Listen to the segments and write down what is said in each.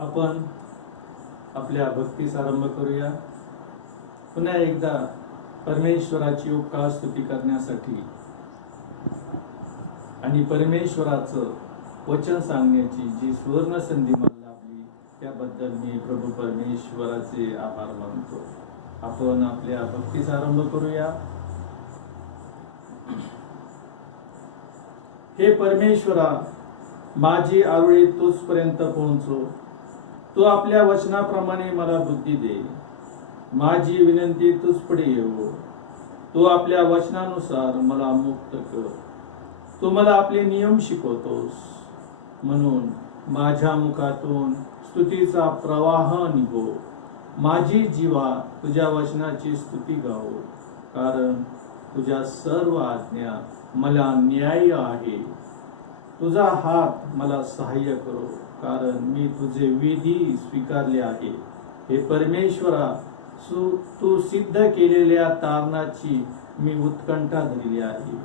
आपण आपल्या भक्तीस आरंभ करूया। पुन्हा एकदा परमेश्वराची उपकार स्तुती करण्यासाठी आणि परमेश्वराचं वचन सांगण्याची जी सुवर्ण संधी मला लाभली त्याबद्दल मी प्रभू परमेश्वराचे आभार मानतो। आपण आपल्या भक्तीस आरंभ करूया। हे परमेश्वरा, माझी आवडी तुझपर्यंत पोहोचो। तू आपल्या वचनाप्रमाणे मला बुद्धी दे। माझी विनंती तुझकडे येवो। तू आपल्या वचनानुसार मला मुक्त कर। तू मला आपले नियम शिकवतोस, म्हणून माझ्या मुखातून स्तुतीचा प्रवाह निघो। माझी जीवा तुझ्या वचनाची स्तुती गावो, कारण तुझ्या सर्व आज्ञा मला न्याय्य आहे। तुझा हात मला सहाय्य करो, कारण मी तुझे विधी स्वीकारले आहे। हे परमेश्वरा, तू सिद्ध केलेल्या तारणाची मी उत्कंठा धरली आहे।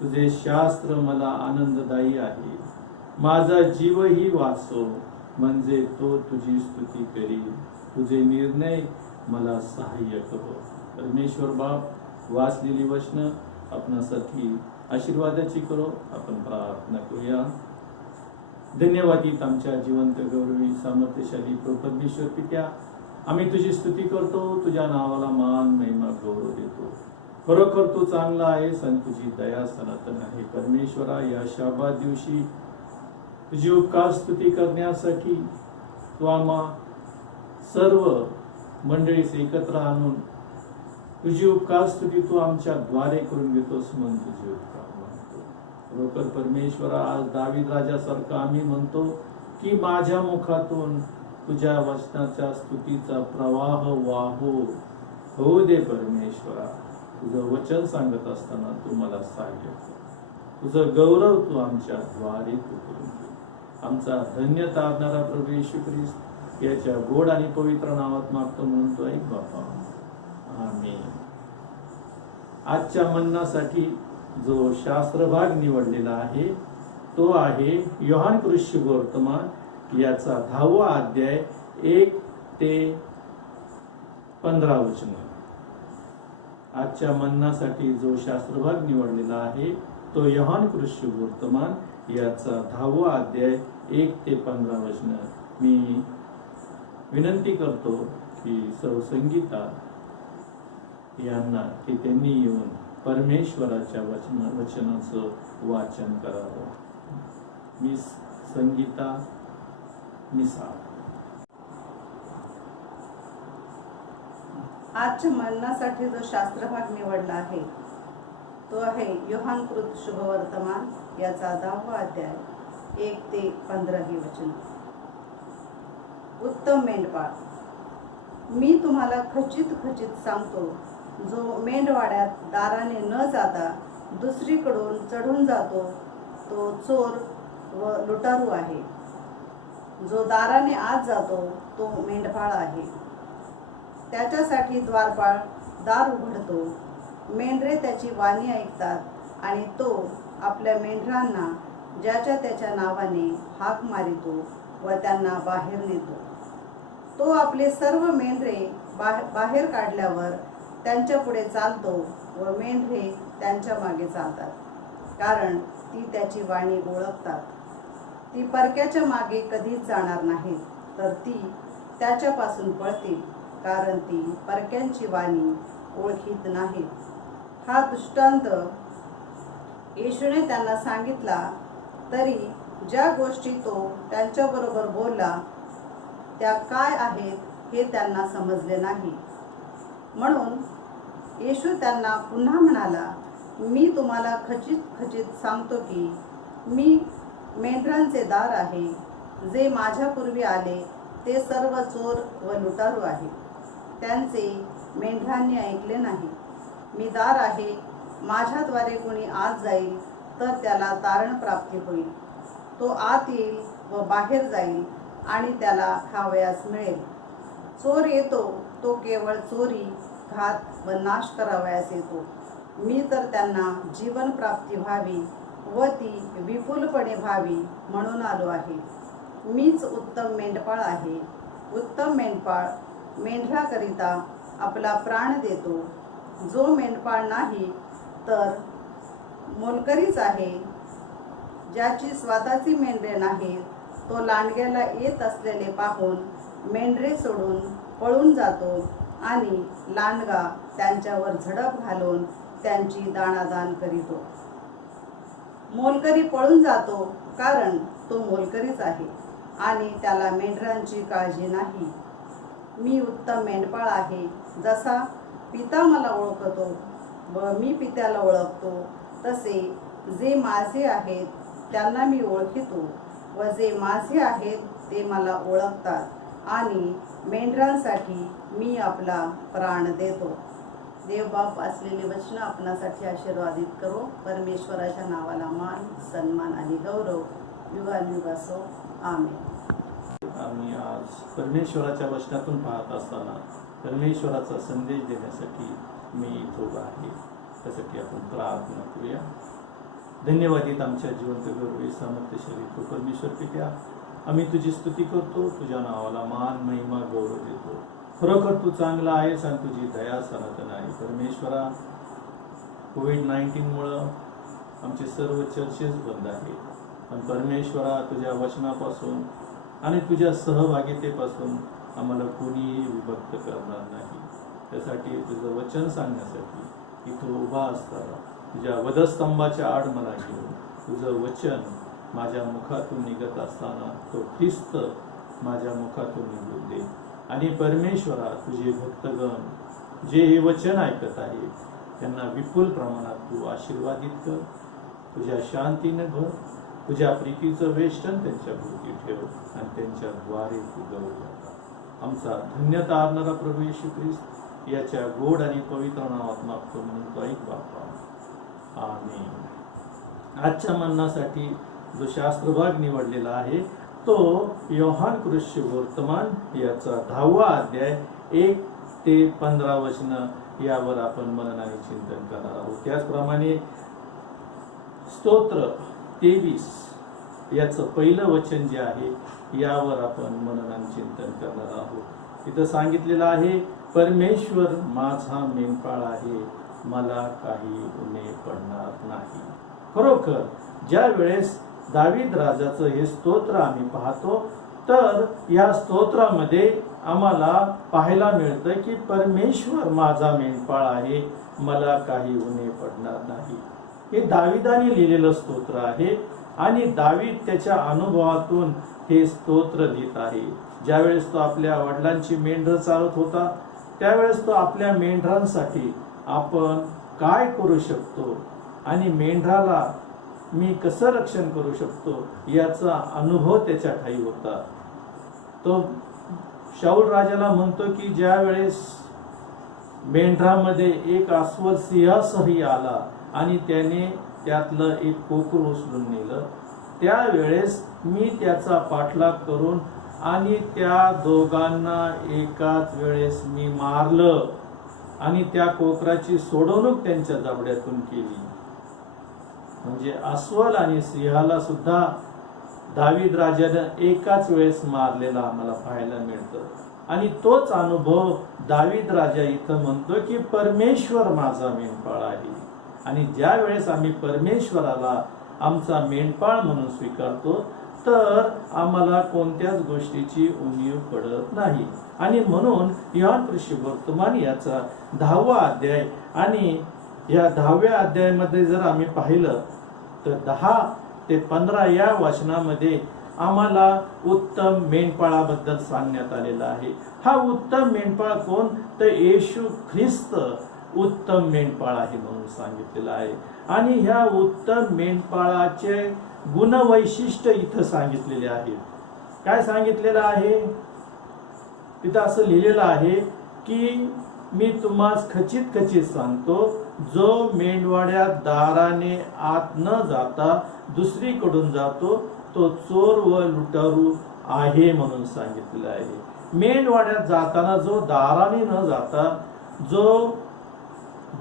तुझे शास्त्र मला आनंददायी आहे। माझा जीवही वासो, म्हणजे तो तुझी स्तुती करील। तुझे निर्णय मला सहाय्य करो। परमेश्वर बाप, वाचलेली वचनं आपणासाठी आशीर्वादाची करो। आपण प्रार्थना करूया। धन्यवादित आमच्या जिवंत गौरवी सामर्थ्यशाली परमेश्वर पित्या, आम्ही तुझी स्तुती करतो, तुझ्या नावाला मान महिमा गौरव देतो। खरोखर तू चांगला आहेस आणि तुझी दया सनातन आहे। परमेश्वरा, या शाबात दिवशी तुझी उपकार स्तुती करण्यासाठी तू आम्हा सर्व मंडळीस एकत्र आणून तुझी उपकार स्तुती तू आमच्या द्वारे करून घेतोस, म्हणून तुझी उपकार मानतो। खरोखर परमेश्वरा, आज दावीद राजासारखं आम्ही म्हणतो की माझ्या मुखातून तुझ्या वचनाच्या स्तुतीचा प्रवाह वाहो। होऊ दे परमेश्वरा, तुझं वचन सांगत असताना तू मला सहाय्य कर। तुझं गौरव तू आमच्या द्वारे तू करून घे। आमचा धन्य तारणारा प्रभू येशू ख्रिस्त याच्या गोड आणि पवित्र नावात मागतो, म्हणतो ऐक बापा, आमेन। आजच्या मन्नासाठी जो शास्त्रभाग निवडलेला आहे तो आहे योहान कृष्णवर्तमान याचा 10वा अध्याय 1 ते 15 वचन। आजच्या मन्नासाठी जो शास्त्रभाग निवडलेला आहे तो योहान कृष्णवर्तमान याचा 10वा अध्याय 1 ते 15 वचन। मी विनंती करतो की सौ संगीता यांना की त्यांनी येऊन परमेश्वराच्या वचनाचं वाचन करावं। मिस संगीता मिसाळ। आजच्या मन्नासाठी जो शास्त्रभाग निवडला आहे तो आहे योहान कृत शुभवर्तमान याचा 10वा अध्याय 1 ते 15 ही वचन। उत्तम मेंढपाळ, मी तुम्हाला खचित खचित सांगतो, जो मेंढवाड्यात दाराने न जाता दुसरीकडून चढून जातो तो चोर व लुटारू आहे। जो दाराने आत जातो तो मेंढपाळ आहे। त्याच्यासाठी द्वारपाळ दार उघडतो। मेंढरे त्याची वाणी ऐकतात आणि तो आपल्या मेंढरांना ज्याच्या त्याच्या नावाने हाक मारितो व त्यांना बाहेर नेतो। तो आपले सर्व मेंढरे बाहेर काढल्यावर त्यांच्या पुढे चालतो व मेंढरे त्यांच्या मागे चालतात, कारण ती त्याची वाणी ओळखतात। ती परक्याच्या मागे कधीच जाणार नाहीत, तर ती त्याच्यापासून पळतील, कारण ती परक्यांची वाणी ओळखीत नाहीत। हा दृष्टांत येशूने त्यांना सांगितला, तरी ज्या गोष्टी तो त्यांच्याबरोबर बोलला त्या काय आहेत हे त्यांना समजले नाही। म्हणून येशू त्यांना पुन्हा म्हणाला, मी तुम्हाला खचित खचित सांगतो की मी मेंढरांचे दार आहे। जे माझ्यापूर्वी आले ते सर्व चोर व लुटारू आहे, त्यांचे मेंढरांनी ऐकले नाही। मी दार आहे, माझ्याद्वारे कोणी आत जाईल तर त्याला तारण प्राप्ती होईल। तो आत येईल व बाहेर जाईल आणि त्याला खावयास मिळेल। चोर येतो तो केवळ चोरी, घात व नाश करावयास येतो। मी तर त्यांना जीवन प्राप्ती व्हावी व ती विपुलपणे व्हावी म्हणून आलो आहे। मीच उत्तम मेंढपाळ आहे. उत्तम मेंढपाळ मेंढराकरिता आपला प्राण देतो. जो मेंढपाळ नाही तर मोलकरीच आहे. ज्याची स्वतःची मेंढरे नाही तो लांडग्याला येत असलेले पाहून मेंढरे सोडून पळून जातो आणि लांडगा त्यांच्यावर झडप घालून त्यांची दाणादाण करीतो. मोलकरी पळून जातो कारण तो मोलकरीच आहे आणि त्याला मेंढरांची काळजी नाही. मी उत्तम मेंढपाळ आहे. जसा पिता मला ओळखतो व मी पित्याला ओळखतो, तसे जे माझे आहेत त्यांना मी ओळखितो व जे माझे आहेत ते मला ओळखतात आणि मेंढरांसाठी मी आपला प्राण देतो. देवबाप असलेले वचन आपणासाठी आशीर्वादित करो. परमेश्वराच्या नावाला मान, सन्मान आणि गौरव युगानुयुग असो. आमेन. आम्ही आज परमेश्वराच्या वचनातून पाहत असताना परमेश्वराचा संदेश देण्यासाठी मी इथं उभा आहे. त्यासाठी आपण प्रार्थना करूया. धन्यवादित आमच्या जिवंत गौरवी सामर्थ्यशाली तो परमेश्वर पित्या, आम्ही तुझी स्तुती करतो. तुझ्या नावाला मान, महिमा, गौरव देतो. खरोखर तू चांगला आहेस आणि तुझी दया सनातन आहे. परमेश्वरा, कोविड-19मुळं आमचे सर्व चर्चेस बंद आहेत, पण परमेश्वरा तुझ्या वचनापासून आणि तुझ्या सहभागितेपासून आम्हाला कोणीही विभक्त करणार नाही. त्यासाठी तुझं वचन सांगण्यासाठी इथं उभा असताना तुझ्या वधस्तंभाच्या आड मला घेऊन तुझं वचन माझ्या मुखातून निघत असताना तो ख्रिस्त माझ्या मुखातून निघू दे. आणि परमेश्वरा, तुझे भक्तगण जे हे वचन ऐकत आहे त्यांना विपुल प्रमाणात तू आशीर्वादित कर. तुझ्या शांतीने भर. तुझ्या प्रीतीचं वेष्टन त्यांच्या भोवती ठेव आणि त्यांच्याद्वारे तू गौरव. आमचा धन्यता आणणारा प्रभू येशू ख्रिस्त याच्या गोड आणि पवित्र नावात मागतो म्हणून ऐक बाप्पा. आमेन. आजच्या मन्नासाठी जो शास्त्रभाग निवडलेला आहे तो योहान कृष्ण वर्तमान याचा 10वा अध्याय 1 ते 15 वचनं यावर आपण मननाने चिंतन करणार आहोत. त्याचप्रमाणे स्तोत्र 23 याचं पहिलं वचन जे आहे यावर आपण मननाने चिंतन करणार आहोत. तिथं सांगितलेलं आहे, परमेश्वर माझा मेंढपाळ आहे, मला काही उणे पडणार नाही. खरोखर ज्या वेळेस दावीद राजाचं हे स्तोत्र आम्ही पाहतो तर या स्तोत्रामध्ये आम्हाला पाहायला मिळतं की परमेश्वर माझा मेंढपाळ आहे, मला काही उणे पडणार नाही. हे दाविदाने लिहिलेलं स्तोत्र आहे आणि दावीद त्याच्या अनुभवातून हे स्तोत्र लिहित आहे. ज्यावेळेस तो आपल्या वडिलांची मेंढर चालत होता त्यावेळेस तो आपल्या मेंढरांसाठी आपण काय करू शकतो आणि मेंढराला मी कसं रक्षण करू शकतो याचा अनुभव त्याच्या ठाई होता. तो शाऊल राजाला म्हणतो की ज्या वेळेस मेंढरामध्ये एक अस्वल सिंहासही आला आणि त्याने त्यातलं एक कोकरू उचलून नेलं, त्यावेळेस मी त्याचा पाठलाग करून आणि त्या दोघांना एकाच वेळेस मी मारलं आणि त्या कोकराची सोडवणूक त्यांच्या जबड्यातून केली. म्हणजे अस्वल आणि सिंहाला सुद्धा दावीद राजानं एकाच वेळेस मारलेला आम्हाला पाहायला मिळतं. आणि तोच अनुभव दावीद राजा इथं म्हणतो की परमेश्वर माझा मेंढपाळ आहे. आणि ज्या वेळेस आम्ही परमेश्वराला आमचा मेंढपाळ म्हणून स्वीकारतो तर आम्हाला कोणत्याच गोष्टीची उणीव पडत नाही. आणि म्हणून योहान वर्तमान याचा 10वा अध्याय आणि या 10व्या अध्यायामध्ये जर आम्ही पाहिलं तर 10 ते 15 या वचनामध्ये आम्हाला उत्तम मेंढपाळाबद्दल सांगण्यात आलेलं आहे. हा उत्तम मेंढपाळ कोण तर येशू ख्रिस्त उत्तम मेंढपाळ आहे म्हणून सांगितलेलं आहे. आणि ह्या उत्तम मेंढपाळाचे गुणवैशिष्ट्य इथं सांगितलेले आहेत. काय सांगितलेलं आहे तिथं असं लिहिलेलं आहे की मी तुम्हास खचित खचित सांगतो, जो मेंढवाड्यात दाराने आत न जाता दुसरीकडून जातो तो चोर व लुटारू आहे म्हणून सांगितलेलं आहे. मेंढवाड्यात जाताना जो दाराने न जाता जो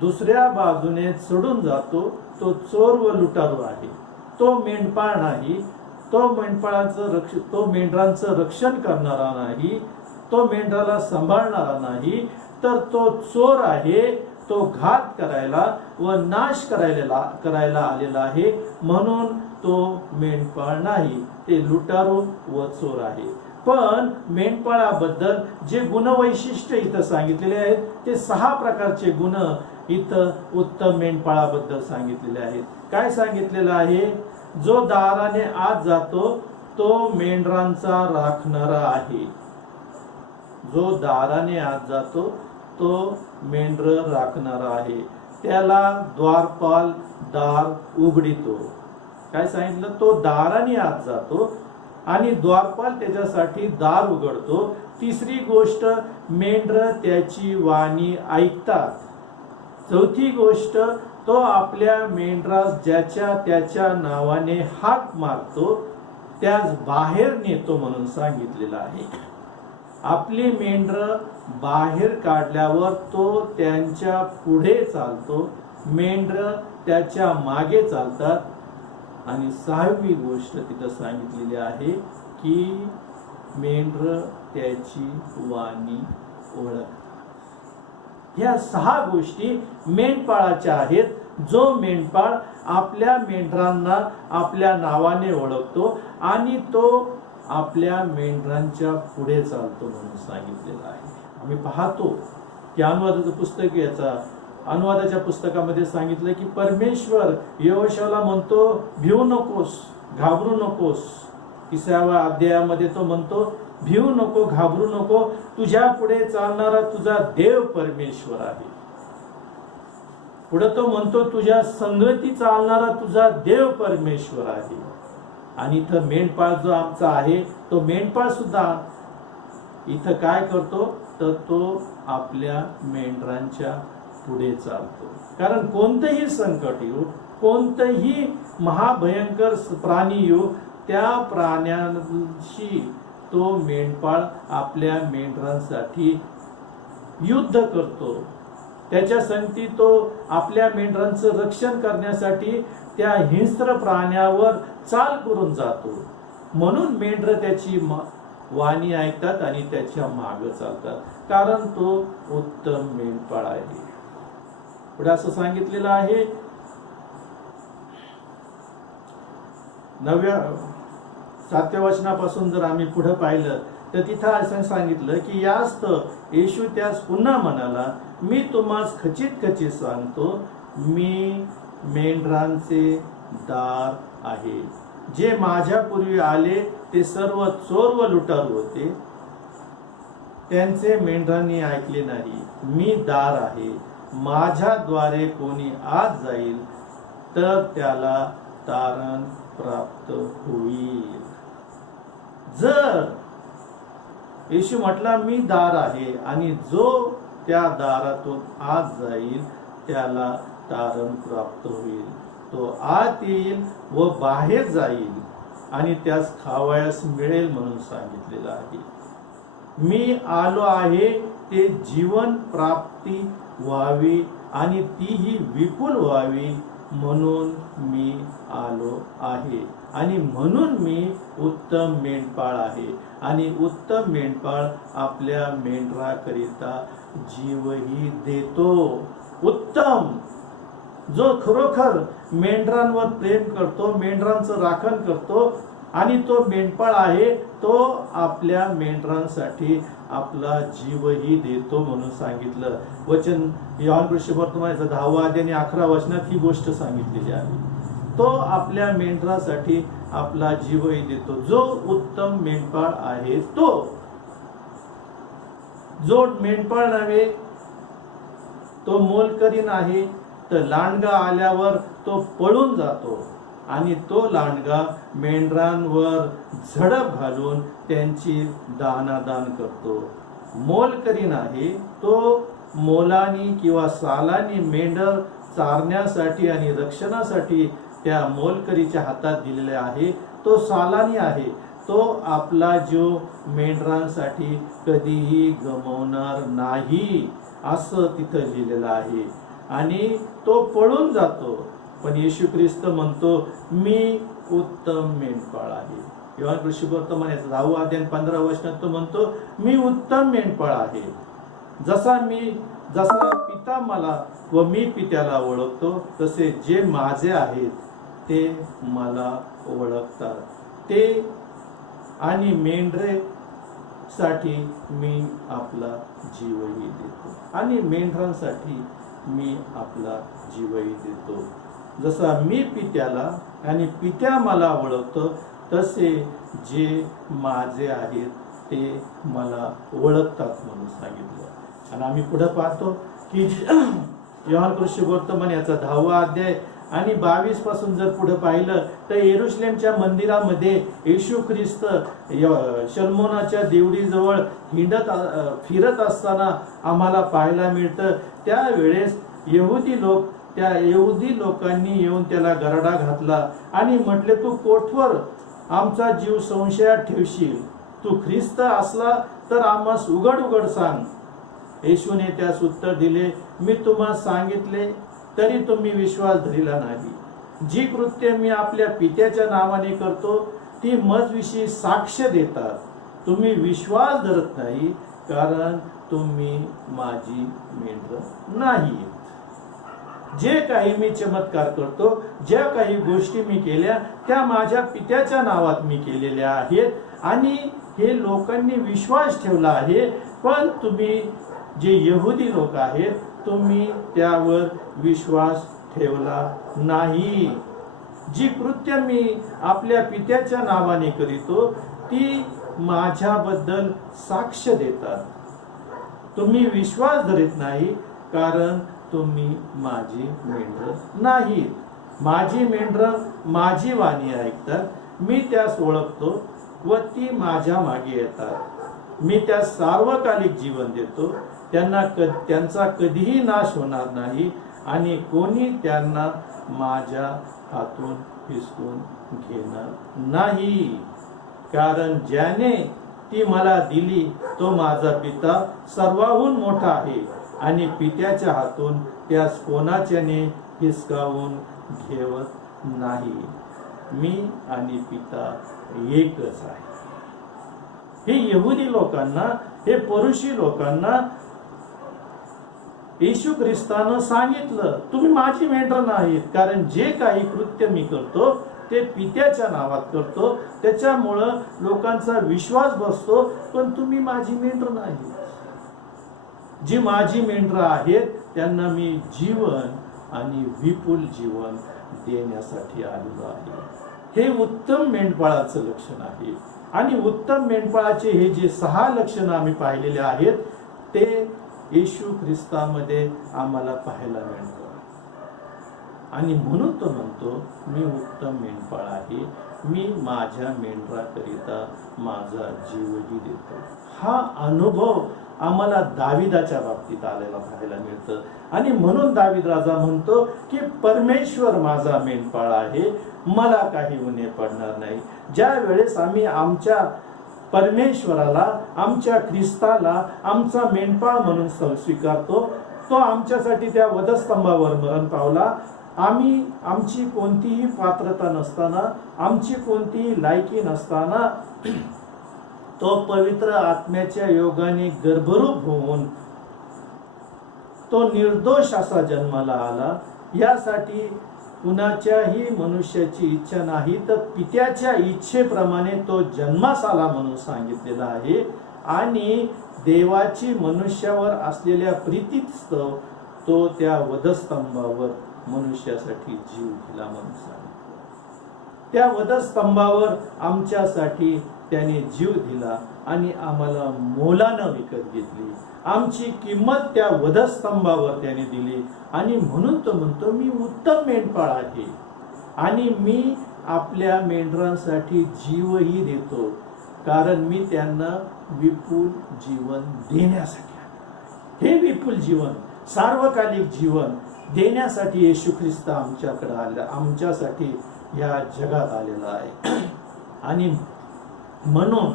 दुसऱ्या बाजूने चढून जातो तो चोर व लुटारू आहे, तो मेंढपाळ नाही. तो मेंढरांचं रक्षण करणारा नाही, तो मेंढराला सांभाळणारा नाही, तर तो चोर आहे, तो घात करायला व नाश करायला आलेला आहे, म्हणून तो मेंढपाळ नाही, ते लुटारू व चोर आहे. पण मेंढपाळाबद्दल जे गुणवैशिष्ट्य इथं सांगितलेले आहेत ते 6 प्रकारचे गुण इथं उत्तम मेंढपाळाबद्दल सांगितलेले आहेत. काय सांगितलेलं आहे? जो दाराने आत जातो तो मेंढरांचा राखणारा आहे. जो दाराने आत जातो तो मेंढर राखणारा आहे. त्याला द्वारपाल दार उघडितो. काय सांगितलं? तो दाराने आत जातो आणि द्वारपाल त्याच्यासाठी दार उघडतो. तिसरी गोष्ट, मेंढर त्याची वाणी ऐकतात. चौथी गोष्ट, तो आपल्या मेंढरास ज्याच्या त्याच्या नावाने हाक मारतो त्यास बाहेर नेतो म्हणून सांगितलेलं आहे. आपली मेंढर बाहेर काढल्यावर तो त्यांच्या पुढे चालतो, मेंढर त्याच्या मागे चालतात. आणि 6वी गोष्ट तिथं सांगितलेली आहे की मेंढर त्याची वाणी ओळख. ह्या 6 गोष्टी मेंढपाळाच्या आहेत. जो मेंढपाळ आपल्या मेंढरांना आपल्या नावाने ओळखतो आणि तो आपल्या मेंढरांच्या पुढे चालतो म्हणून सांगितलेलं आहे. आम्ही पाहतो की अनुवादाचं पुस्तक याचा अनुवादाच्या पुस्तकामध्ये सांगितलं की परमेश्वर यहोशाला म्हणतो, भिवू नकोस, घाबरू नकोस. 3व्या अध्यायामध्ये तो म्हणतो, भिवू नको, घाबरू नको, तुझ्या पुढे चालणारा तुझा देव परमेश्वर आहे. पुढे तो म्हणतो, तुझ्या संगती चालणारा तुझा देव परमेश्वर आहे. आणि इथं मेंढपाळ जो आमचा आहे तो मेंढपाळ सुद्धा इथं काय करतो तर तो आपल्या मेंढरांच्या पुढे चालतो. कारण कोणतंही संकट येऊ, कोणतंही महाभयंकर प्राणी येऊ, त्या प्राण्यांशी तो मेंढपाळ आपल्या मेंढरांसाठी युद्ध करतो. त्याच्या संगती तो आपल्या मेंढरांचं रक्षण करण्यासाठी त्या हिंस्र प्राण्यावर चाल करून जातो. म्हणून मेंढर त्याची वाणी ऐकतात आणि त्याच्या मागे चालतात, कारण तो उत्तम मेंढपाळ आहे. पुढे असं सांगितलेलं आहे 7व्या वचनापासून जर आम्ही पुढे पाहिलं तर तिथं असं सांगितलं की यास्त येशू त्यास पुन्हा म्हणाला, मी तुम्हास खचित खचित सांगतो, मी मेंढरांचे दार आहे. जे माझ्यापूर्वी आले ते सर्व चोर व लुटारू होते, त्यांचे मेंढरांनी ऐकले नाही. मी दार आहे, माझ्याद्वारे कोणी आत जाईल तर त्याला तारण प्राप्त होईल. जर येशू म्हटला मी दार आहे आणि जो त्या दारातून आत जाईल त्याला तारण प्राप्त होईल. तो आत येईल व बाहेर जाईल आणि त्यास खावयास मिळेल म्हणून सांगितलेलं आहे. मी आलो आहे ते जीवन प्राप्ती व्हावी आणि तीही विपुल व्हावी म्हणून मी आलो आहे. आणि म्हणून मी उत्तम मेंढपाळ आहे. आणि उत्तम मेंढपाळ आपल्या मेंढराकरिता जीवही देतो. उत्तम जो खरोखर मेंढरांवर प्रेम करतो, मेंढरांचं राखण करतो आणि तो मेंढपाळ आहे, तो आपल्या मेंढरांसाठी आपला जीवही देतो म्हणून सांगितलं. वचन योहान सुसमाचार 10वा अध्याय आणि 11 वचनात ही गोष्ट सांगितलेली आहे. तो आपल्या मेंढरासाठी आपला जीवही देतो. जो उत्तम मेंढपाळ आहे तो. जो मेंढपाळ नव्हे तो मोलकरीण आहे, तर लांडगा आल्यावर तो पळून जातो आणि तो लांडगा मेंढरांवर झडप घालून त्यांची दानादान करतो. मोलकरीण आहे तो मोलानी किंवा सालानी मेंढर चारण्यासाठी आणि रक्षणासाठी त्या मोलकरीच्या हातात दिलेले आहे. तो सालानी आहे, तो आपला जीव मेंढरांसाठी कधीही गमावणार नाही असं तिथं लिहिलेलं आहे. आणि तो पळून जातो, पण येशू ख्रिस्त म्हणतो मी उत्तम मेंढपाळ आहे. योहान शुभवर्तमानाचा 10 अध्याय 15 वचनात तो म्हणतो, मी उत्तम मेंढपाळ आहे. जसा पिता मला व मी पित्याला ओळखतो, तसे जे माझे आहेत ते मला ओळखतात. ते आणि मेंढरे साठी मी आपला जीवही देतो, आणि मेंढरांसाठी मी आपला जीवही देतो. जसा मी पित्याला आणि पित्या मला ओळखतो, तसे जे माझे आहेत ते मला ओळखतात म्हणून सांगितलं. आणि आम्ही पुढे पाहतो की योहान शुभवर्तमान याचा 10 अध्याय आणि 22 पासून जर पुढे पाहिलं तर येरुशलेमच्या मंदिरामध्ये येशू ख्रिस्त शल्मोनाच्या देवडीजवळ फिरत असताना आम्हाला पाहायला मिळतं. त्यावेळेस यहुदी लोकांनी येऊन त्याला गरडा घातला आणि म्हटले, तू कोठवर आमचा जीव संशयात ठेवशील? तू ख्रिस्त असला तर आम्हास उघड उघड सांग. येशूने त्यास उत्तर दिले, मी तुम्हाला सांगितले तरी तुम्ही विश्वास धरिला नाही. जी कृत्य मी आपल्या पित्याच्या नावाने करतो ती मजविषयी साक्ष देतात. तुम्ही विश्वास धरत नाही, कारण तुम्ही माझी मेंढर नाही. जे काही मी चमत्कार करतो, ज्या काही गोष्टी मी केल्या, त्या माझ्या पित्याच्या नावात मी केलेल्या आहेत, आणि हे लोकांनी विश्वास ठेवला आहे. पण तुम्ही जे यहुदी लोक आहेत, तुम्ही त्यावर विश्वास ठेवला नाही. जी कृत्य मी आपल्या पित्याच्या नावाने करीतो ती माझ्याबद्दल साक्ष देतात. तुम्ही विश्वास धरत नाही, कारण तुम्ही माझी मेंढर नाहीत. माझी मेंढर माझी वाणी ऐकतात. मी त्यास ओळखतो व ती माझ्या मागे येतात. मी त्यास सार्वकालिक जीवन देतो. त्यांचा कधीही नाश होणार नाही, आणि कोणी त्यांना माझ्या हातून हिसकून घेणार नाही. कारण ज्याने ती मला दिली तो माझा पिता सर्वाहून मोठा आहे, आणि पित्याच्या हातून त्यास कोणाच्याने हिसकावून घेवत नाही. मी आणि पिता एकच आहे. हे यहुदी लोकांना, हे परुषी लोकांना येशू ख्रिस्तानं सांगितलं, तुम्ही माझी मेंढर नाहीत, कारण जे काही कृत्य मी करतो ते पित्याच्या नावात करतो. त्याच्यामुळं लोकांचा विश्वास बसतो, पण तुम्ही माझी मेंढर नाही. जी माझी मेंढर आहेत त्यांना मी जीवन आणि विपुल जीवन देण्यासाठी आलेलो आहे. हे उत्तम मेंढपाळाचं लक्षण आहे. आणि उत्तम मेंढपाळाचे हे जे 6 लक्षणं आम्ही पाहिलेले आहेत ते येशू ख्रिस्तामध्ये आम्हाला पाहायला मिळतं. आणि म्हणून तो म्हणतो, मी उत्तम मेंढपाळ आहे, मी माझ्या मेंढराकरिता माझा जीवही देतो. हा अनुभव आम्हाला दाविदाच्या बाबतीत आलेला पाहायला मिळतं. आणि म्हणून दाविद राजा म्हणतो की परमेश्वर माझा मेंढपाळ आहे, मला काही उणे पडणार नाही. ज्या वेळेस आम्ही आमच्या परमेश्वराला, आमच्या ख्रिस्ताला आमचा मेंढपाळ म्हणून स्वीकारतो, तो आमच्यासाठी त्या वधस्तंभावर मरण पावला. आमची कोणतीही पात्रता नसताना, आमची कोणतीही लायकी नसताना तो पवित्र आत्म्याच्या योगाने गर्भरूप होऊन तो निर्दोष असा जन्माला आला. यासाठी कुणाच्याही मनुष्याची इच्छा नाही, तर पित्याच्या इच्छेप्रमाणे तो जन्मास आला म्हणून सांगितलेला आहे. आणि देवाची मनुष्यावर असलेल्या प्रीतीस्तव तो त्या वधस्तंभावर मनुष्यासाठी जीव दिला म्हणून सांगितलं. त्या वधस्तंभावर आमच्यासाठी त्याने जीव दिला आणि आम्हाला मोलानं विकत घेतली. आमची किंमत त्या वधस्तंभावर त्याने दिली. आणि म्हणून तो म्हणतो, मी उत्तम मेंढपाळ आहे आणि मी आपल्या मेंढरांसाठी जीवही देतो, कारण मी त्यांना विपुल जीवन देण्यासाठी आले. हे विपुल जीवन, सार्वकालिक जीवन देण्यासाठी येशू ख्रिस्त आमच्याकडे आला, आमच्यासाठी या जगात आलेला आहे. आणि म्हणून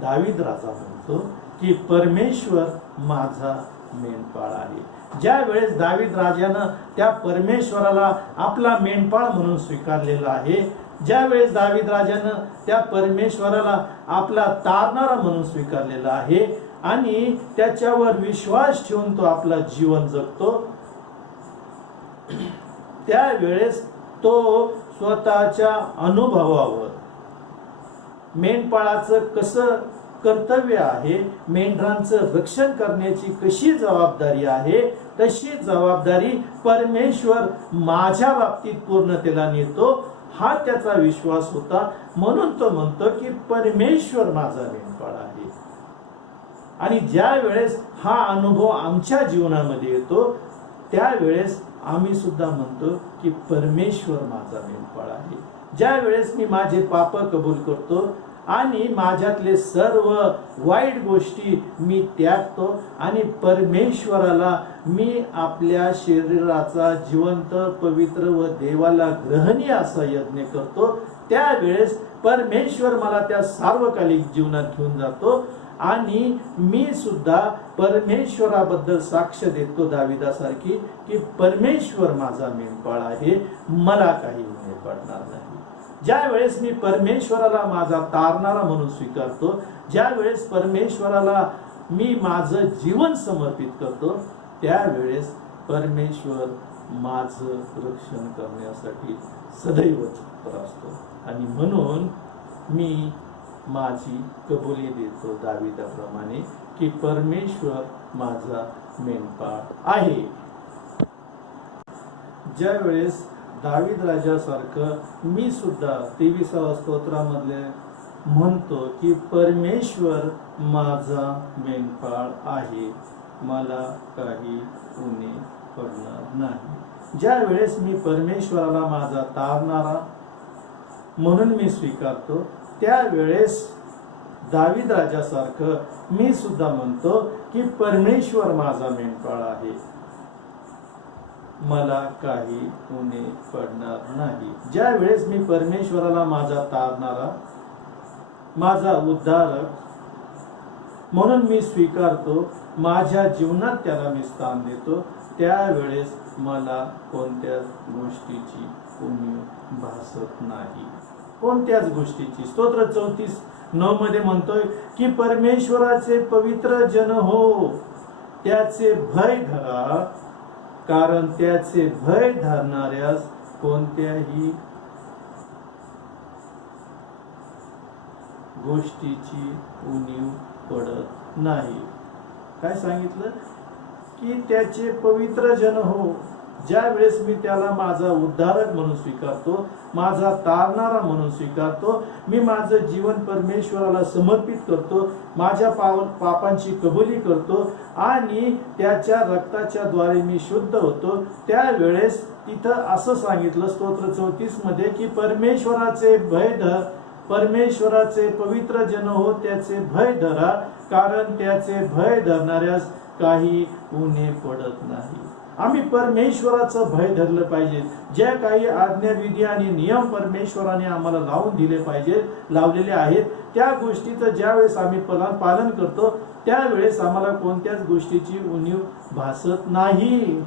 दावीद राजा म्हणतो की परमेश्वर माझा मेंढपाळ आहे. ज्या वेळेस दावीद राजानं त्या परमेश्वराला आपला मेंढपाळ म्हणून स्वीकारलेला आहे, ज्या वेळेस दावीद राजानं त्या परमेश्वराला आपला तारणारा म्हणून स्वीकारलेला आहे आणि त्याच्यावर विश्वास ठेवून तो आपला जीवन जगतो, त्यावेळेस तो स्वतःच्या अनुभवावर मेंढपाळाचं कसं कर्तव्य आहे, मेंढरांचं रक्षण करण्याची कशी जबाबदारी आहे, तशी जबाबदारी परमेश्वर माझ्या बाबतीत पूर्णतेला नेतो, हा त्याचा विश्वास होता. म्हणून तो म्हणतो की परमेश्वर माझा मेंढपाळ आहे. आणि ज्या वेळेस हा अनुभव आमच्या जीवनामध्ये येतो त्यावेळेस आम्ही सुद्धा म्हणतो की परमेश्वर माझा मेंढपाळ आहे. ज्या वेळेस मी माझे पाप कबूल करतो आणि माझ्यातले सर्व वाईट गोष्टी मी त्यागतो आणि परमेश्वराला मी आपल्या शरीराचा जिवंत, पवित्र व देवाला ग्रहणीय असा यज्ञ करतो, त्यावेळेस परमेश्वर मला त्या सार्वकालिक जीवनात घेऊन जातो आणि मी सुद्धा परमेश्वराबद्दल साक्ष देतो दाविदासारखी की परमेश्वर माझा मेंढपाळ आहे, मला काही होणे पडणार नाही. ज्या वेळेस मी परमेश्वराला माझा तारणारा म्हणून स्वीकारतो, ज्या वेळेस परमेश्वराला मी माझं जीवन समर्पित करतो, त्यावेळेस परमेश्वर माझं रक्षण करण्यासाठी सदैव तत्पर असतो. आणि म्हणून मी माझी कबुली देतो दाविदाप्रमाणे की परमेश्वर माझा मेंढपाळ आहे. ज्या वेळेस दावीद राजासारखं मी सुद्धा 23व्या स्तोत्रामधले म्हणतो की परमेश्वर माझा मेंढपाळ आहे, मला काही उणे पडणार नाही. ज्या वेळेस मी परमेश्वराला माझा तारणारा म्हणून मी स्वीकारतो, त्यावेळेस दावीद राजासारखं मी सुद्धा म्हणतो की परमेश्वर माझा मेंढपाळ आहे, मला काही उणे पडणार नाही. ज्या वेळेस मी परमेश्वराला माझा तारणारा, माझा उद्धारक म्हणून मी स्वीकारतो, माझ्या जीवनात त्याला मी स्थान देतो, त्यावेळेस मला कोणत्याच गोष्टीची उणीव भासत नाही, कोणत्याच गोष्टीची. स्तोत्र 34:9 मध्ये म्हणतोय की परमेश्वराचे पवित्र जन हो, त्याचे भय धरा, कारण त्याचे भय धरणाऱ्यास कोणत्याही गोष्टीची उणीव पडत नाही. काय सांगितलं की त्याचे पवित्र जन हो. ज्या वेळेस मी त्याला माझा उद्धारक म्हणून स्वीकारतो, माझा तारणारा म्हणून स्वीकारतो, मी माझं जीवन परमेश्वराला समर्पित करतो, माझ्या पापांची कबुली करतो आणि त्याच्या रक्ताच्या द्वारे मी शुद्ध होतो, त्यावेळेस तिथं असं सांगितलं स्तोत्र 34 मध्ये की परमेश्वराचे भय धर, परमेश्वराचे पवित्र जन हो, त्याचे भय धरा, कारण त्याचे भय धरणाऱ्यास काही उणे पडत नाही. आम्ही परमेश्वराचं भय धरलं पाहिजे. ज्या काही आज्ञा, विधी आणि नियम परमेश्वराने आम्हाला लावून दिले पाहिजे, लावलेले आहेत, त्या गोष्टीचं ज्यावेळेस आम्ही पालन करतो त्यावेळेस आम्हाला कोणत्याच गोष्टीची उणीव भासत नाही.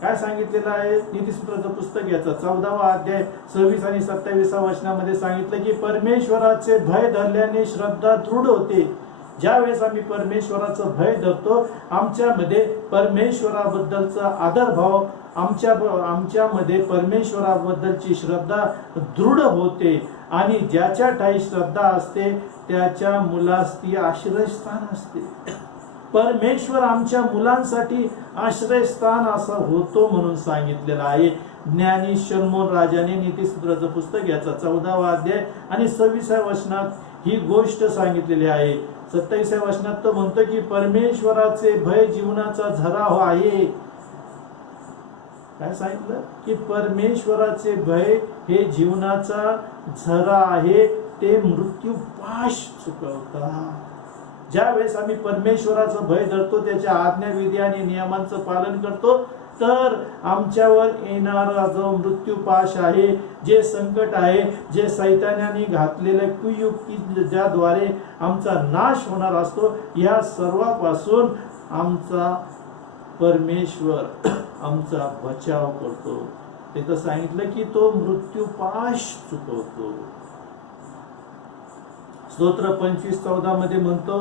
काय सांगितलेलं आहे नीतिसूत्राचं पुस्तक याचा 14वा अध्याय 26 आणि 27 वचनामध्ये सांगितलं की परमेश्वराचे भय धरल्याने श्रद्धा दृढ होते. ज्यावेळेस आम्ही परमेश्वराचं भय धरतो, आमच्यामध्ये परमेश्वराबद्दलचा आदरभाव, आमच्यामध्ये परमेश्वराबद्दलची श्रद्धा दृढ होते आणि ज्याच्या ठाई श्रद्धा असते त्याच्या मुलास ती आश्रयस्थान असते. परमेश्वर आमच्या मुलांसाठी आश्रयस्थान असं होतो म्हणून सांगितलेलं आहे. ज्ञानी शलोमोन राजाने नीतिसूत्राचं पुस्तक याचा 14वा अध्याय आणि 26व्या वचनात ही गोष्ट सांगितलेली आहे. 27व्या वचनात तो म्हणतो की परमेश्वराचे भय जीवनाचा झरा आहे. काय सांगितलं की परमेश्वराचे भय हे जीवनाचा झरा आहे, ते मृत्यू पाश चुकवतात. ज्या वेळेस आम्ही परमेश्वराचं भय धरतो, त्याच्या आज्ञा, विधी आणि नियमांचं पालन करतो, तर आमच्यावर येणारा जो मृत्यू पाश आहे, जे संकट आहे, जे सैतानाने घातलेले कुयुक्ती ज्याद्वारे आमचा नाश होणार असतो, या सर्वापासून आमचा परमेश्वर आमचा बचाव करतो. तिथं सांगितलं की तो मृत्यूपाश चुकवतो. स्तोत्र 25:14 मध्ये म्हणतो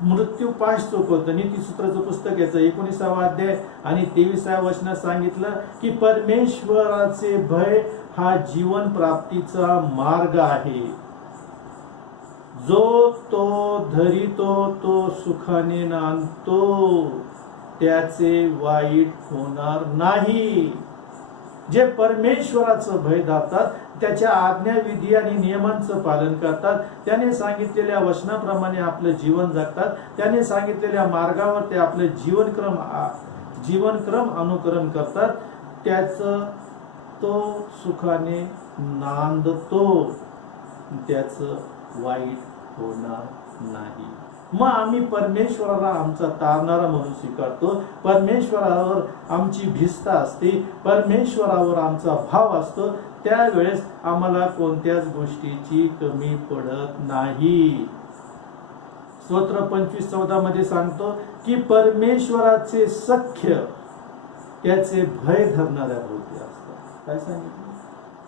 मृत्यूपाश चुकवतो. नीतिसूत्राचं पुस्तक याचं 19वा अध्याय आणि 23व्या वचनात सांगितलं की परमेश्वराचे भय हा जीवन प्राप्तीचा मार्ग आहे. जो तो धरितो तो सुखाने नांदतो, त्याचे वाईट होणार नाही. जे परमेश्वराचं भय धरतात, त्याच्या आज्ञाविधी आणि नियमांचं पालन करतात, त्याने सांगितलेल्या वचनाप्रमाणे आपलं जीवन जगतात, त्याने सांगितलेल्या मार्गावर ते आपलं जीवनक्रम अनुकरण करतात, त्याचं तो सुखाने नांदतो, त्याचं वाईट होणार नाही. मग आम्ही परमेश्वराला आमचा तारणारा म्हणून स्वीकारतो, परमेश्वरावर आमची भिस्त असते, परमेश्वरावर आमचा भाव असतो. त्यावेळेस आम्हाला कोणत्याच गोष्टीची कमी पडत नाही. स्तोत्र 25:14 मध्ये सांगतो की परमेश्वराचे सख्य त्याचे भय धरणाऱ्या भोवती असतात. काय सांगितलं?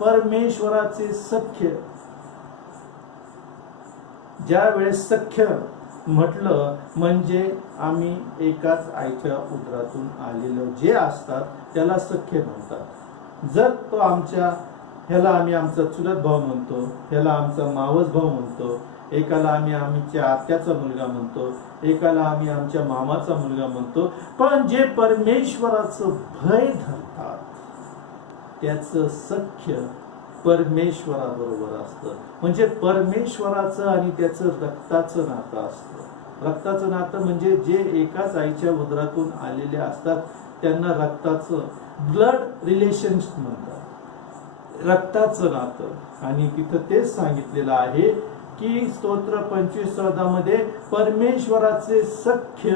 परमेश्वराचे सख्य. ज्या वेळेस सख्य म्हटलं म्हणजे आम्ही एकाच आईच्या उदरातून आलेलो जे असतात त्याला सख्य म्हणतात. जर तो ह्याला आम्ही आमचा चुलत भाऊ म्हणतो, ह्याला आमचा मावस भाऊ म्हणतो, एकाला आम्ही आमच्या आत्याचा मुलगा म्हणतो, एकाला आम्ही आमच्या मामाचा मुलगा म्हणतो, पण जे परमेश्वराचं भय धरतात त्याचं सख्य परमेश्वराबरोबर असतं. म्हणजे परमेश्वराचं आणि त्याचं रक्ताचं नातं असतं. रक्ताचं नातं म्हणजे जे एकाच आईच्या उदरातून आलेले असतात त्यांना रक्ताचं ब्लड रिलेशन म्हणतात, रक्ताचं नातं. आणि तिथं तेच सांगितलेलं आहे की स्तोत्र 25:14 मध्ये परमेश्वराचे सख्य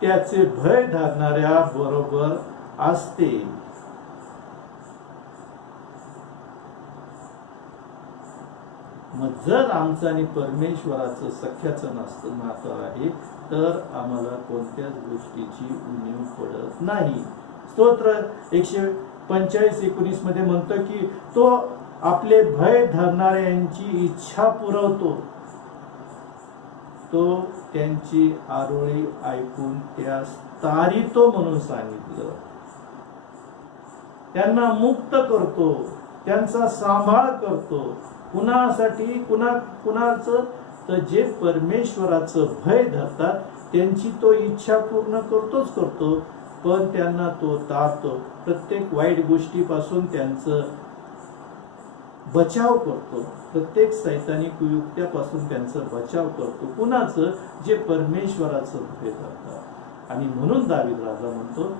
त्याचे भय धरणाऱ्या बरोबर असते. मग जर आमचं आणि परमेश्वराचं सख्याचं नातं आहे तर आम्हाला कोणत्याच गोष्टीची उणीव पडत नाही. स्तोत्र 145:19 मध्ये म्हणतो की तो आपले भय धरणाऱ्यांची इच्छा पुरवतो, तो त्यांची आरोळी ऐकून त्यास तारितो म्हणून सांगितलं. त्यांना मुक्त करतो, त्यांचा सांभाळ करतो. कुणासाठी? कुणाचं? तर जे परमेश्वराचं भय धरतात त्यांची तो इच्छा पूर्ण करतो, पण त्यांना तो तारतो. प्रत्येक वाईट गोष्टीपासून त्यांचं बचाव करतो, प्रत्येक सैतानी कुयुक्त्यापासून त्यांचा बचाव करतो. कुणाचं? जे परमेश्वराचं भय धरतात. आणि म्हणून दावीद राजा म्हणतो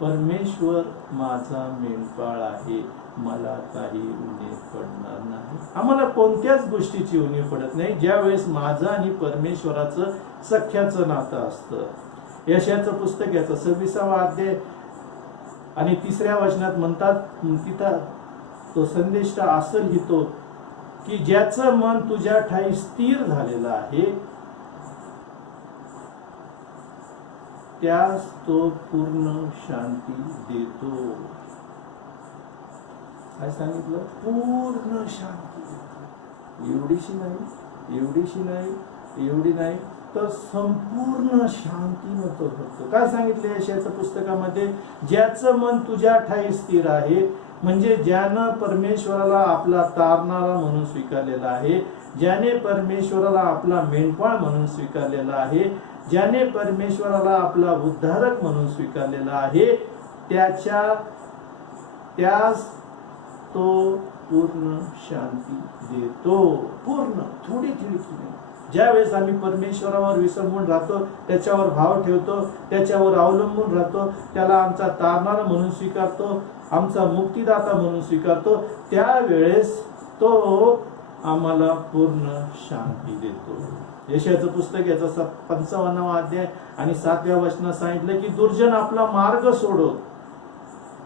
परमेश्वर माझा मेंढपाळ आहे, मला काही उणीव पडणार नाही. आम्हाला कोणत्याच गोष्टीची उणीव पडत नाही ज्यावेळेस माझं आणि परमेश्वराचं सख्याचं नातं असतं. यशाचं पुस्तक याचं 26वा अध्याय आणि 3ऱ्या वचनात म्हणतात, तिथं तो संदेष्टा असं लिहितो की ज्याचं मन तुझ्या ठाई स्थिर झालेलं आहे त्यास तो पूर्ण शांती देतो. काय सांगितलं? पूर्ण शांती देतो. एवढीशी नाही, एवढीशी नाही, एवढी नाही, तर संपूर्ण शांती तो करतो. काय सांगितलं यशाच्या पुस्तकामध्ये? ज्याचं मन तुझ्या ठाई स्थिर आहे, म्हणजे ज्यानं परमेश्वराला आपला तारणारा म्हणून स्वीकारलेला आहे, ज्याने परमेश्वराला आपला मेंढपाळ म्हणून स्वीकारलेला आहे, ज्याने परमेश्वराला आपला उद्धारक म्हणून स्वीकारलेला आहे, त्यास तो पूर्ण शांती देतो. पूर्ण, थोडी नाही. ज्यावेळेस आम्ही परमेश्वरावर विसंबून राहतो, त्याच्यावर भाव ठेवतो, त्याच्यावर अवलंबून राहतो, त्याला आमचा तारणारा म्हणून स्वीकारतो, आमचा मुक्तिदाता म्हणून स्वीकारतो, त्यावेळेस तो आम्हाला पूर्ण शांती देतो. यशाचं पुस्तक याचा 55वा अध्याय आणि 7व्या वचनात सांगितलं की दुर्जन आपला मार्ग सोडो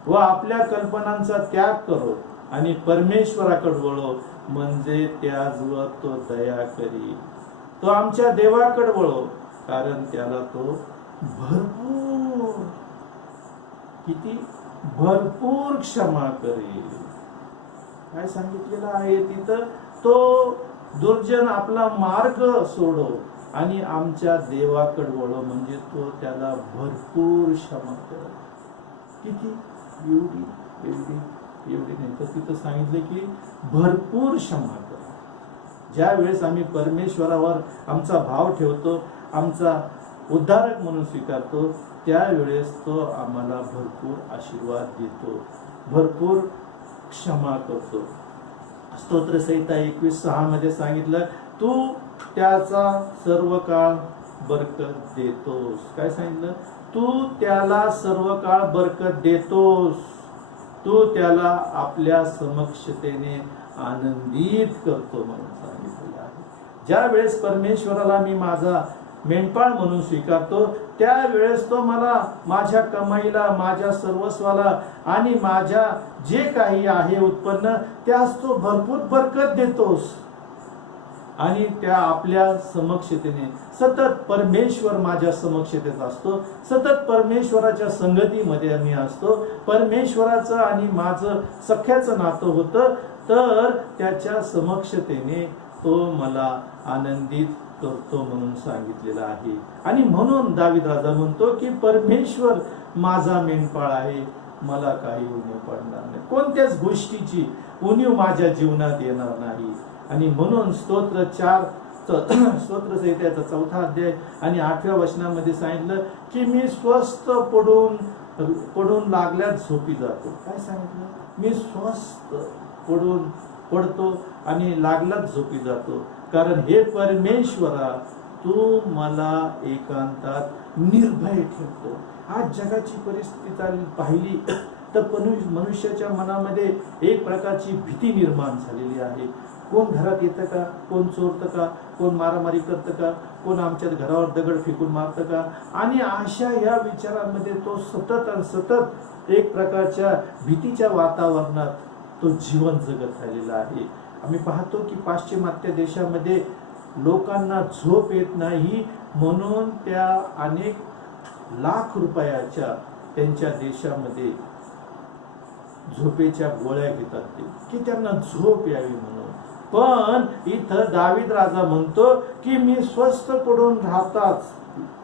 व आपल्या कल्पनांचा त्याग करो आणि परमेश्वराकडे वळो, म्हणजे त्याजवर तो दया करी. तो आमच्या देवाकडे वळो, कारण त्याला तो भरपूर किती भरपूर क्षमा करेल. काय सांगितलेलं आहे तिथं? तो दुर्जन आपला मार्ग सोडो आणि आमच्या देवाकडे वळो, म्हणजे तो त्याला भरपूर क्षमा करेल. किती? एवढी एवढी एवढी नाही, तर तिथं सांगितलं की भरपूर क्षमा करा. ज्या वेळेस आम्ही परमेश्वरावर आमचा भाव ठेवतो, आमचा उद्धारक म्हणून स्वीकारतो, त्यावेळेस तो आम्हाला भरपूर आशीर्वाद देतो, भरपूर क्षमा करतो. स्तोत्रसंहिता 21:6 मध्ये सांगितलं, तू त्याचा सर्व काळ बरकत देतोस. काय सांगितलं? तू त्याला सर्व काळ बरकत देतोस. तू त्याला आपल्या समक्षतेने आनंदित करतो म्हणून सांगितलेलं आहे. ज्या वेळेस परमेश्वराला मी माझा मेंढपाळ म्हणून स्वीकारतो, त्यावेळेस तो मला माझ्या कमाईला, माझ्या सर्वस्वाला आणि माझ्या जे काही आहे उत्पन्न, त्यास तो भरपूर बरकत देतोस. आणि त्या आपल्या समक्षतेने सतत परमेश्वर माझ्या समक्षतेत असतो, सतत परमेश्वराच्या संगतीमध्ये मी असतो, परमेश्वराचं आणि माझं सख्याचं नातं होतं, तर त्याच्या समक्षतेने तो मला आनंदित करतो म्हणून सांगितलेलं आहे. आणि म्हणून दावीद राजा म्हणतो की परमेश्वर माझा मेंढपाळ आहे, मला काही उणीव पडणार नाही, कोणत्याच गोष्टीची उणीव माझ्या जीवनात येणार नाही. आणि म्हणून स्तोत्रसंहितेचा 4था अध्याय आणि 8व्या वचनामध्ये सांगितलं की मी स्वस्थ पडून लागल्यात झोपी जातो. काय सांगितलं? मी स्वस्थ पडतो आणि लागल्यात झोपी जातो, कारण हे परमेश्वरा तू मला एकांतात निर्भय ठेवतो. आज जगाची परिस्थिती पाहिली तर मनुष्याच्या मनामध्ये एक प्रकारची भीती निर्माण झालेली आहे. कोण घरात येतं का, कोण चोरतं का, कोण मारामारी करतं का, कोण आमच्या घरावर दगड फेकून मारतं का, आणि अशा या विचारांमध्ये तो सतत एक प्रकारच्या भीतीच्या वातावरणात तो जीवन जगत राहिलेला आहे. आम्ही पाहतो की पाश्चिमात्य देशामध्ये लोकांना झोप येत नाही म्हणून त्या अनेक लाख रुपयाच्या त्यांच्या देशामध्ये झोपेच्या गोळ्या घेतात ते, की त्यांना झोप यावी म्हणून. पण इथं दावीद राजा म्हणतो की मी स्वस्थ पडून राहताच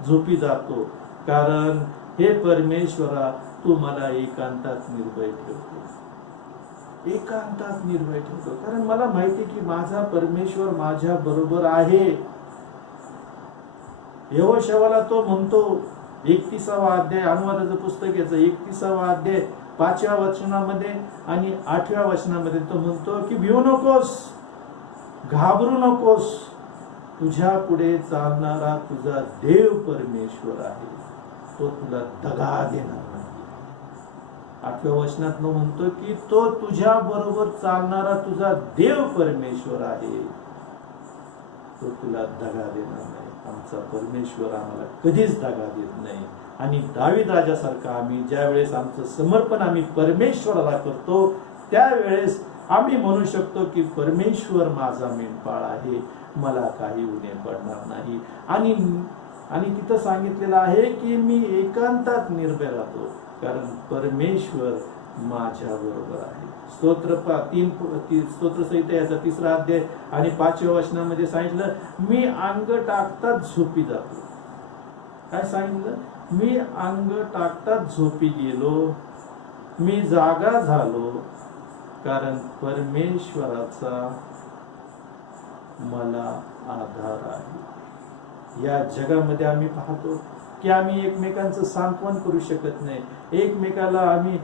झोपी जातो, कारण हे परमेश्वरा तू मला एकांतात निर्भय ठेवतो, एकांतात निर्भय ठेवतो, कारण मला माहिती की माझा परमेश्वर माझ्या बरोबर आहे. यहोशवाला तो म्हणतो 31वा अध्याय, अनुवादाचं पुस्तक याचं 31वा अध्याय 5व्या वचनामध्ये आणि 8व्या वचनामध्ये तो म्हणतो की भिवू नकोस, घाबरू नकोस, तुझ्या पुढे चालणारा तुझा देव परमेश्वर आहे, तो तुला दगा देणार नाही. 8व्या वचनात म्हणतो की तो तुझ्या बरोबर चालणारा तुझा देव परमेश्वर आहे, तो तुला दगा देणार नाही. आमचा परमेश्वर आम्हाला कधीच दगा देत नाही. आणि दावीद राजासारखा आम्ही ज्या वेळेस आमचं समर्पण आम्ही परमेश्वराला करतो, त्यावेळेस आम्ही म्हणू शकतो की परमेश्वर माझा मेंढपाळ आहे, मला काही उणे पडणार नाही. आणि तिथं सांगितलेलं आहे की मी एकांतात निर्भय राहतो, कारण परमेश्वर माझ्या बरोबर आहे. स्तोत्रसंहिता याचा 3रा अध्याय आणि 5व्या वचनामध्ये सांगितलं मी अंग टाकताच झोपी जातो. काय सांगितलं? मी अंग टाकताच झोपी गेलो, मी जागा झालो, कारण परमेश्वराचा मला आधार आहे. या जगामध्ये आम्ही पाहतो की आम्ही एकमेकांचं सांत्वन करू शकत नाही, एकमेकाला आम्ही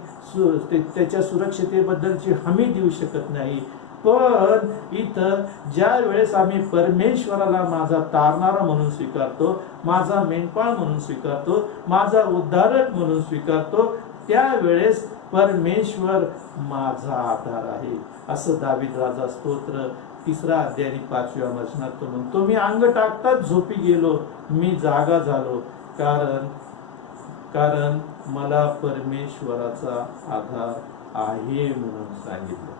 त्याच्या सुरक्षितेबद्दलची हमी देऊ शकत नाही. पण इथं ज्या वेळेस आम्ही परमेश्वराला माझा तारणारा म्हणून स्वीकारतो, माझा मेंढपाळ म्हणून स्वीकारतो, माझा उद्धारक म्हणून स्वीकारतो, त्यावेळेस परमेश्वर माझा आधार आहे. असं दावीद राजा स्तोत्र 3रा अध्याय आणि 5व्या वचनात तो म्हणतो मी अंग टाकताच झोपी गेलो, मी जागा झालो, कारण मला परमेश्वराचा आधार आहे म्हणून सांगितलं.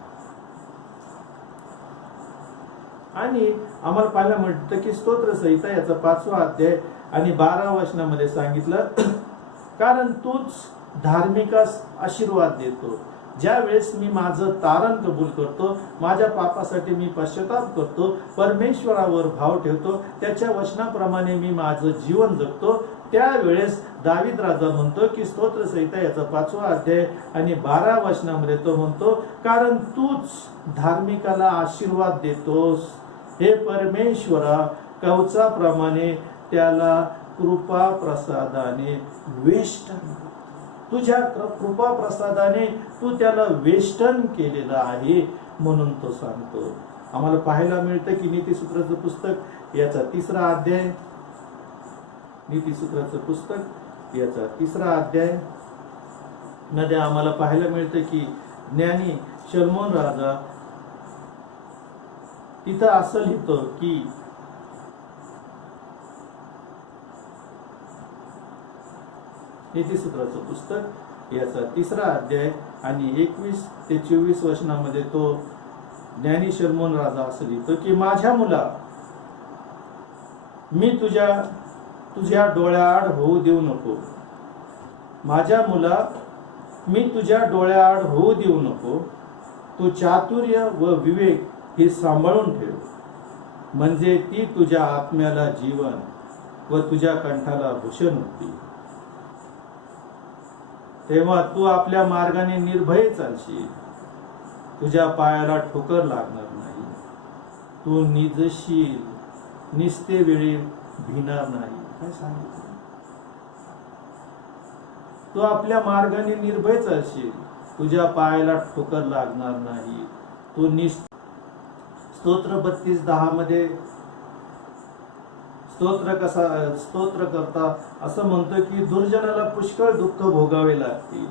आणि आम्हाला पाहायला मिळतं की स्तोत्रसंहिता याचा 5वा अध्याय आणि 12व्या वचनामध्ये सांगितलं कारण तूच धार्मिकास आशीर्वाद देतो. ज्या वेळेस मी माझं तारण कबूल करतो, माझ्या पापासाठी मी पश्चाताप करतो, परमेश्वरावर भाव ठेवतो, त्याच्या वचनाप्रमाणे मी माझं जीवन जगतो, त्यावेळेस दावीद राजा म्हणतो की स्तोत्र संहिता याचा 5वा अध्याय आणि 12 वचनामध्ये तो म्हणतो, कारण तूच धार्मिकाला आशीर्वाद देतोस, हे परमेश्वरा, कवचाप्रमाणे त्याला कृपा प्रसादाने वेष्टन, तुझ्या कृपा प्रसादाने तू त्याला वेष्टन केलेलं आहे म्हणून तो सांगतो. आम्हाला पाहायला मिळतं की नीतिसूत्राचं पुस्तक याचा 3रा अध्याय, नीतिसूत्राचं पुस्तक याचा 3रा अध्याय मध्ये आम्हाला पाहायला मिळतं की ज्ञानी शलोमोन राजा तिथं असं लिहितो की नीतिसूत्राचं पुस्तक याचा 3रा अध्याय आणि 21 ते 24 वचनामध्ये तो ज्ञानी शलोमोन राजा असं लिहितो की माझ्या मुला, मी तुझ्या डोळ्याआड होऊ देऊ नको. माझ्या मुला, मी तुझ्या डोळ्याआड होऊ देऊ नको. तू चातुर्य व विवेक हे सांभाळून ठेव, म्हणजे ती तुझ्या आत्म्याला जीवन व तुझ्या कंठाला भूषण होती. तेव्हा तू आपल्या मार्गाने निर्भय चालशील, तुझ्या पायाला ठोकर लागणार नाही. तू निजशील, निस्ते वेळी भिणार नाही. काय सांगितलं? तू आपल्या मार्गाने निर्भय चालशील, तुझ्या पायाला ठोकर लागणार नाही. तू स्तोत्र 32:10 मध्ये स्तोत्र करता असं म्हणतो की दुर्जनाला पुष्कळ दुःख भोगावे लागतील,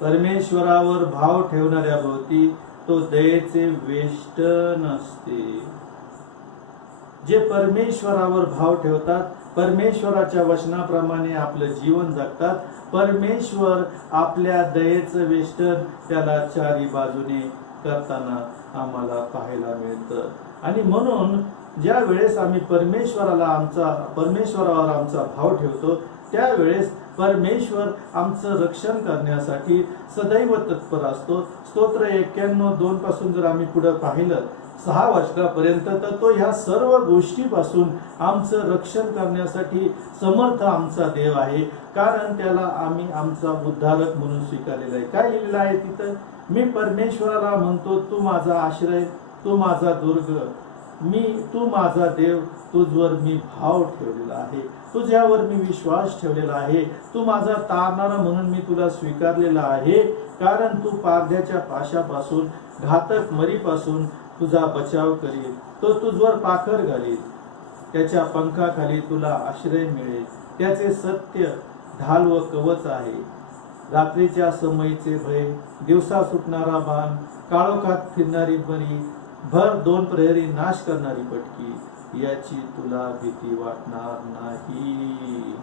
परमेश्वरावर भाव ठेवणाऱ्या भोवती तो दयेचे वेष्टन असते. जे परमेश्वरावर भाव ठेवतात, परमेश्वराच्या वचनाप्रमाणे आपलं जीवन जगतात, परमेश्वर आपल्या दयेचं वेष्टन त्याला चारी बाजूने करताना आम्हाला पाहायला मिळतं. आणि म्हणून ज्या वेळेस आम्ही परमेश्वरावर आमचा भाव ठेवतो, त्यावेळेस परमेश्वर आमचं रक्षण करण्यासाठी सदैव तत्पर असतो. स्तोत्र 91:2 पासून जर आम्ही पुढे पाहिलं 6 वचनापर्यंत, तर तो ह्या सर्व गोष्टीपासून आमचं रक्षण करण्यासाठी समर्थ आमचा देव आहे, कारण त्याला आम्ही आमचा उद्धारक म्हणून स्वीकारलेला आहे. काय लिहिलेलं आहे तिथं? मी परमेश्वराला म्हणतो, तू माझा आश्रय, तू माझा दुर्ग, तू माझा देव, तुझवर मी भाव ठेवलेला आहे, तुझ्यावर मी विश्वास ठेवलेला आहे. तू माझा तारणारा म्हणून मी तुला स्वीकारलेला आहे, कारण तू पारध्याच्या पाशापासून, घातक मरीपासून तुझा बचाव करील. तो तुझवर पाखर घालील, त्याच्या पंखाखाली तुला आश्रय मिळेल. त्याचे सत्य ढाल व कवच आहे. रात्रीच्या समयीचे भय, दिवसा सुटणारा बाण, काळोखात फिरणारी बरी, भर 2 प्रहरी नाश करणारी पटकी, याची तुला भीती वाटणार नाही.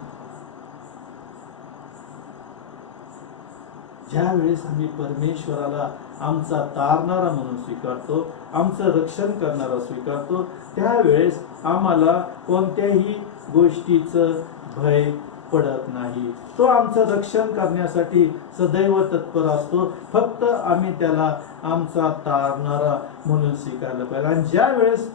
ज्या वेळेस आम्ही परमेश्वराला आमचा तारणारा म्हणून स्वीकारतो, आमचं रक्षण करणारा स्वीकारतो, त्यावेळेस आम्हाला कोणत्याही गोष्टीचं भय पडत नाही. तो आमचं रक्षण करण्यासाठी सदैव तत्पर असतो. फक्त आम्ही त्याला आमचा तारणारा म्हणून स्वीकारलं पाहिजे. आणि ज्या वेळेस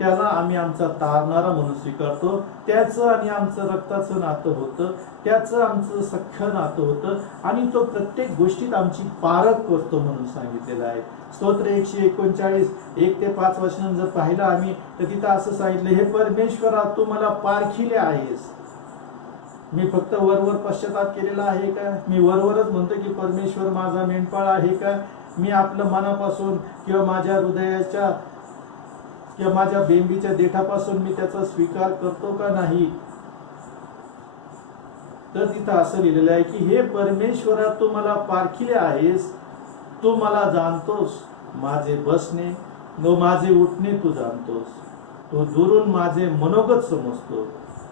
त्याला आम्ही आमचा तारणारा म्हणून स्वीकारतो, त्याचं आणि आमचं रक्ताचं नातं होतं, त्याचं आमचं सख्य नातं होतं, आणि तो प्रत्येक गोष्टीत आमची पारख करतो म्हणून सांगितलेलं आहे. स्तोत्र 139 1 ते 5 वचन जर पाहिलं आम्ही, तर तिथं असं सांगितलं, हे परमेश्वरा, तू मला पारखिले आहेस. मी फक्त वरवर पश्चाताप केलेला आहे का? मी वरवरच म्हणतो की परमेश्वर माझा मेंढपाळ आहे का? मी आपलं मनापासून किंवा माझ्या हृदयाच्या किंवा माझ्या बेंबीच्या देठापासून मी त्याचा स्वीकार करतो का नाही? तर तिथं असं लिहिलेलं आहे की हे परमेश्वरा, तू मला पारखिले आहेस, तू मला जाणतोस, माझे बसणे व माझे उठणे तू जाणतोस, तू दुरून माझे मनोगत समजतो,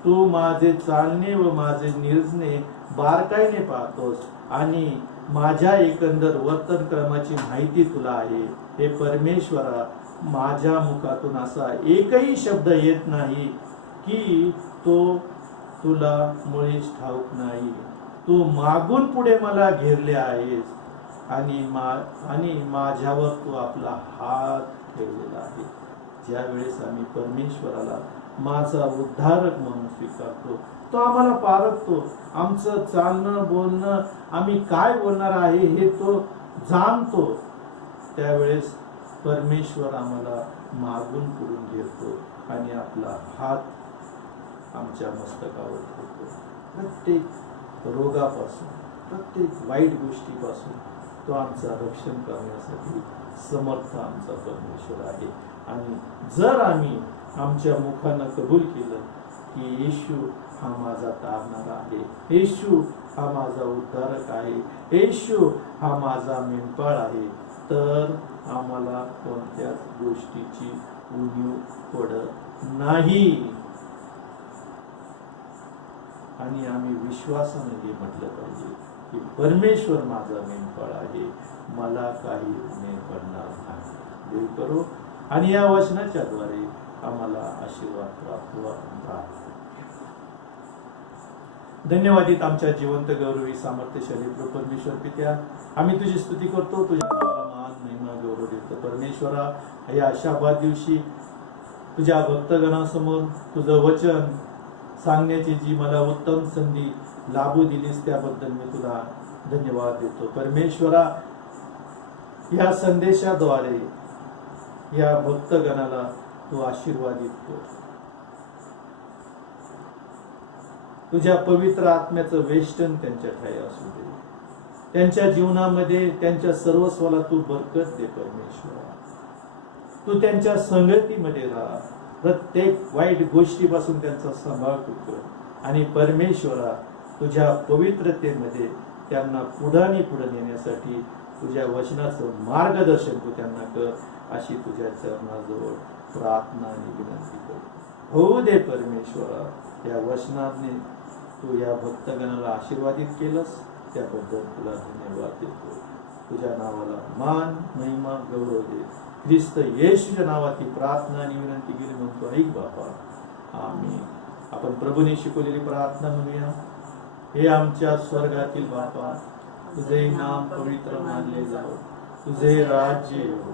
तू माझे चालणे व माझे निरजणे बारकाईने पाहतोस, आणि माझ्या एकंदर वर्तनक्रमाची माहिती तुला आहे. हे परमेश्वरा, माझ्या मुखातून असा एकही शब्द येत नाही की तो तुला मुळीच ठाऊक नाही. तू मागून पुढे मला घेरले आहेस आणि माझ्यावर तू आपला हात ठेवलेला आहे. ज्या वेळेस आम्ही परमेश्वराला माझा उद्धारक म्हणून स्वीकारतो, तो आम्हाला पारखतो. आमचं चालणं बोलणं, आम्ही काय बोलणार आहे हे तो जाणतो. त्यावेळेस परमेश्वर आम्हाला मागून पुढून घेतो आणि आपला हात आमच्या मस्तकावर ठेवतो. प्रत्येक रोगापासून, प्रत्येक वाईट गोष्टीपासून तो आमचं रक्षण करण्यासाठी समर्थ आमचा परमेश्वर आहे. आणि जर आम्ही आमच्या मुखानं कबूल केलं की येशू हा माझा तारणारा आहे, येशू हा माझा उद्धारक आहे, येशू हा माझा मेंढपाळ आहे, तर आम्हाला कोणत्याच गोष्टीची उणीव पडत नाही. आणि आम्ही विश्वासाने हे म्हटलं पाहिजे की परमेश्वर माझा मेंढपाळ आहे, मला काही उणीव पडणार नाही. देव करो आणि या वचनाच्या द्वारे आम्हाला आशीर्वाद प्राप्त व्हावा. धन्यवादित आमच्या जिवंत गौरवी सामर्थ्यशाली प्रभू परमेश्वर पित्या, आम्ही तुझी स्तुती करतो, तुझ्या नावाला मान महिमा गौरव देतो. परमेश्वरा, या शब्दाच्या दिवशी तुझ्या भक्तगणासमोर तुझं वचन सांगण्याची जी मला उत्तम संधी लाभू दिलीस त्याबद्दल मी तुला धन्यवाद देतो. परमेश्वरा, या संदेशाद्वारे या भक्तगणाला तू आशीर्वादित कर. तुझ्या पवित्र आत्म्याचं वेष्टन त्यांच्या ठाई असू दे. त्यांच्या जीवनामध्ये त्यांच्या सर्वस्वाला तू बरकत दे. परमेश्वरा, तू त्यांच्या संगतीमध्ये राहा. प्रत्येक वाईट गोष्टीपासून त्यांचा सांभाळ तू कर. आणि परमेश्वरा, तुझ्या पवित्रतेमध्ये त्यांना पुढे नेण्यासाठी तुझ्या वचनाचं मार्गदर्शन तू त्यांना कर, अशी तुझ्या चरणाजवळ प्रार्थना आणि विनंती कर. होऊ दे परमेश्वरा, या वचनाने तू या भक्तगणाला आशीर्वादित केलंस त्याबद्दल तुला धन्यवाद देतो. तुझ्या नावाला मान महिमा गौरव दे. ख्रिस्त येशूच्या नावात ही प्रार्थना आणि विनंती केली म्हणतो, ऐक बापा. आमीन. आपण प्रभूने शिकवलेली प्रार्थना म्हणूया. हे आमच्या स्वर्गातील बापा, तुझे नाम पवित्र मानले जावं, तुझे राज्य येवो,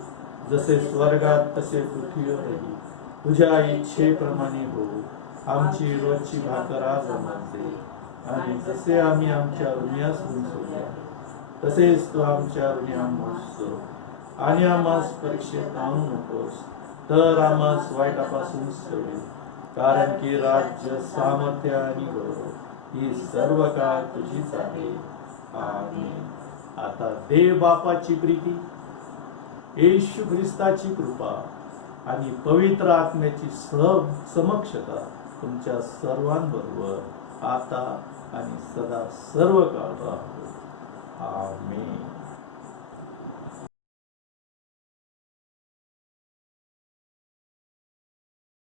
जसे स्वर्गात तसे पृथ्वीवरही तुझ्या इच्छेप्रमाणे हो. आमची रोजची भाकर आज आम्हाला दे, आणि जसे आम्ही आमच्या ऋणीयास ऋण सोडले तसेच तू आमच्या ऋणी आम्हास सोड, आणि आम्हास परीक्षेत आणू नकोस, तर आम्हास वाईटापासून सोडे. कारण की राज्य, सामर्थ्य आणि गौरव ही सर्व काळ तुझीच आहे. आमीन. आता देव बापाची प्रीती, येशू ख्रिस्ताची कृपा आणि पवित्र आत्म्याची समक्षता तुमच्या सर्वांबरोबर आता आणि सदा सर्व काळ राहो. आमीन.